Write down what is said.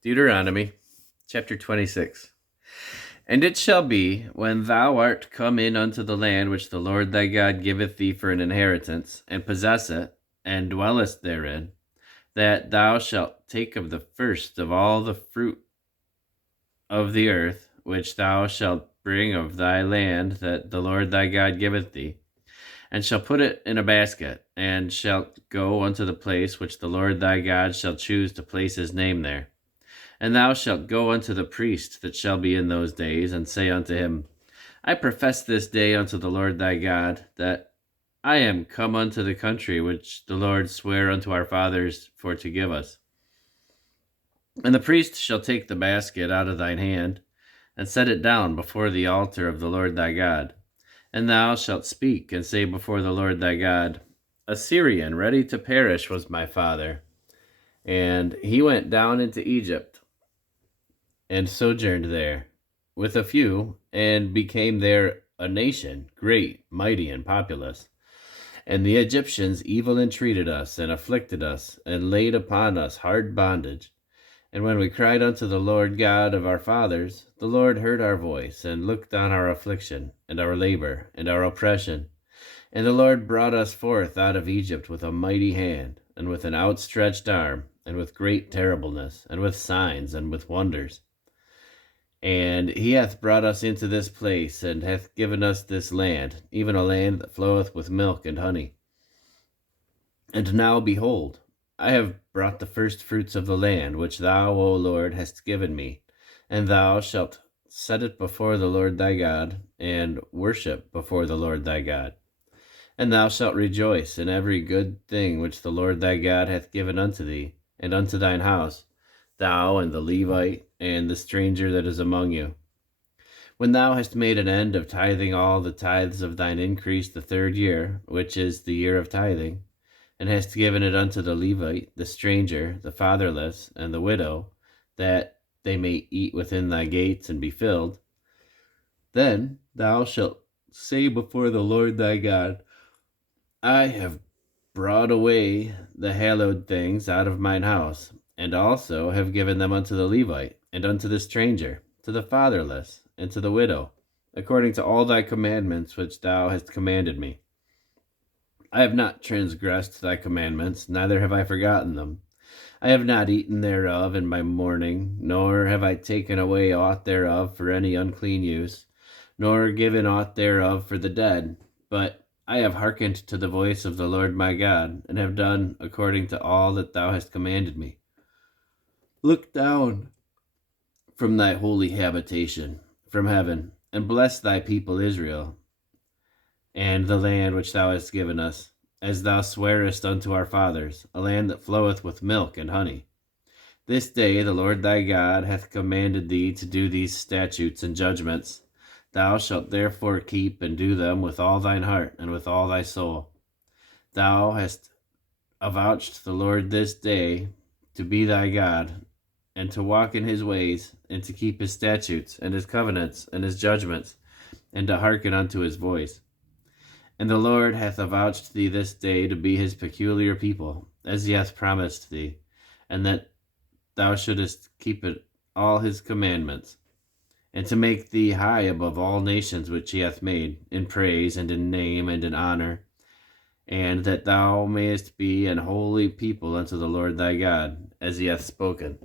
Deuteronomy chapter 26. And it shall be, when thou art come in unto the land which the Lord thy God giveth thee for an inheritance, and possess it, and dwellest therein, that thou shalt take of the first of all the fruit of the earth, which thou shalt bring of thy land that the Lord thy God giveth thee, and shalt put it in a basket, and shalt go unto the place which the Lord thy God shall choose to place his name there. And thou shalt go unto the priest that shall be in those days, and say unto him, I profess this day unto the Lord thy God, that I am come unto the country which the Lord sware unto our fathers for to give us. And the priest shall take the basket out of thine hand, and set it down before the altar of the Lord thy God. And thou shalt speak and say before the Lord thy God, A Syrian ready to perish was my father, and he went down into Egypt, and sojourned there with a few, and became there a nation, great, mighty, and populous. And the Egyptians evil entreated us, and afflicted us, and laid upon us hard bondage. And when we cried unto the Lord God of our fathers, the Lord heard our voice, and looked on our affliction, and our labor, and our oppression. And the Lord brought us forth out of Egypt with a mighty hand, and with an outstretched arm, and with great terribleness, and with signs, and with wonders. And he hath brought us into this place, and hath given us this land, even a land that floweth with milk and honey. And now, behold, I have brought the first fruits of the land, which thou, O Lord, hast given me, and thou shalt set it before the Lord thy God, and worship before the Lord thy God. And thou shalt rejoice in every good thing which the Lord thy God hath given unto thee, and unto thine house, thou and the Levite, and the stranger that is among you. When thou hast made an end of tithing all the tithes of thine increase the third year, which is the year of tithing, and hast given it unto the Levite, the stranger, the fatherless, and the widow, that they may eat within thy gates and be filled, then thou shalt say before the Lord thy God, I have brought away the hallowed things out of mine house, and also have given them unto the Levite, and unto the stranger, to the fatherless, and to the widow, according to all thy commandments which thou hast commanded me. I have not transgressed thy commandments, neither have I forgotten them. I have not eaten thereof in my mourning, nor have I taken away aught thereof for any unclean use, nor given aught thereof for the dead, but I have hearkened to the voice of the Lord my God, and have done according to all that thou hast commanded me. Look down from thy holy habitation, from heaven, and bless thy people Israel, and the land which thou hast given us, as thou swarest unto our fathers, a land that floweth with milk and honey. This day the Lord thy God hath commanded thee to do these statutes and judgments. Thou shalt therefore keep and do them with all thine heart and with all thy soul. Thou hast avouched the Lord this day to be thy God, and to walk in his ways, and to keep his statutes, and his covenants, and his judgments, and to hearken unto his voice. And the Lord hath avouched thee this day to be his peculiar people, as he hath promised thee, and that thou shouldest keep all his commandments, and to make thee high above all nations which he hath made, in praise, and in name, and in honor, and that thou mayest be an holy people unto the Lord thy God, as he hath spoken.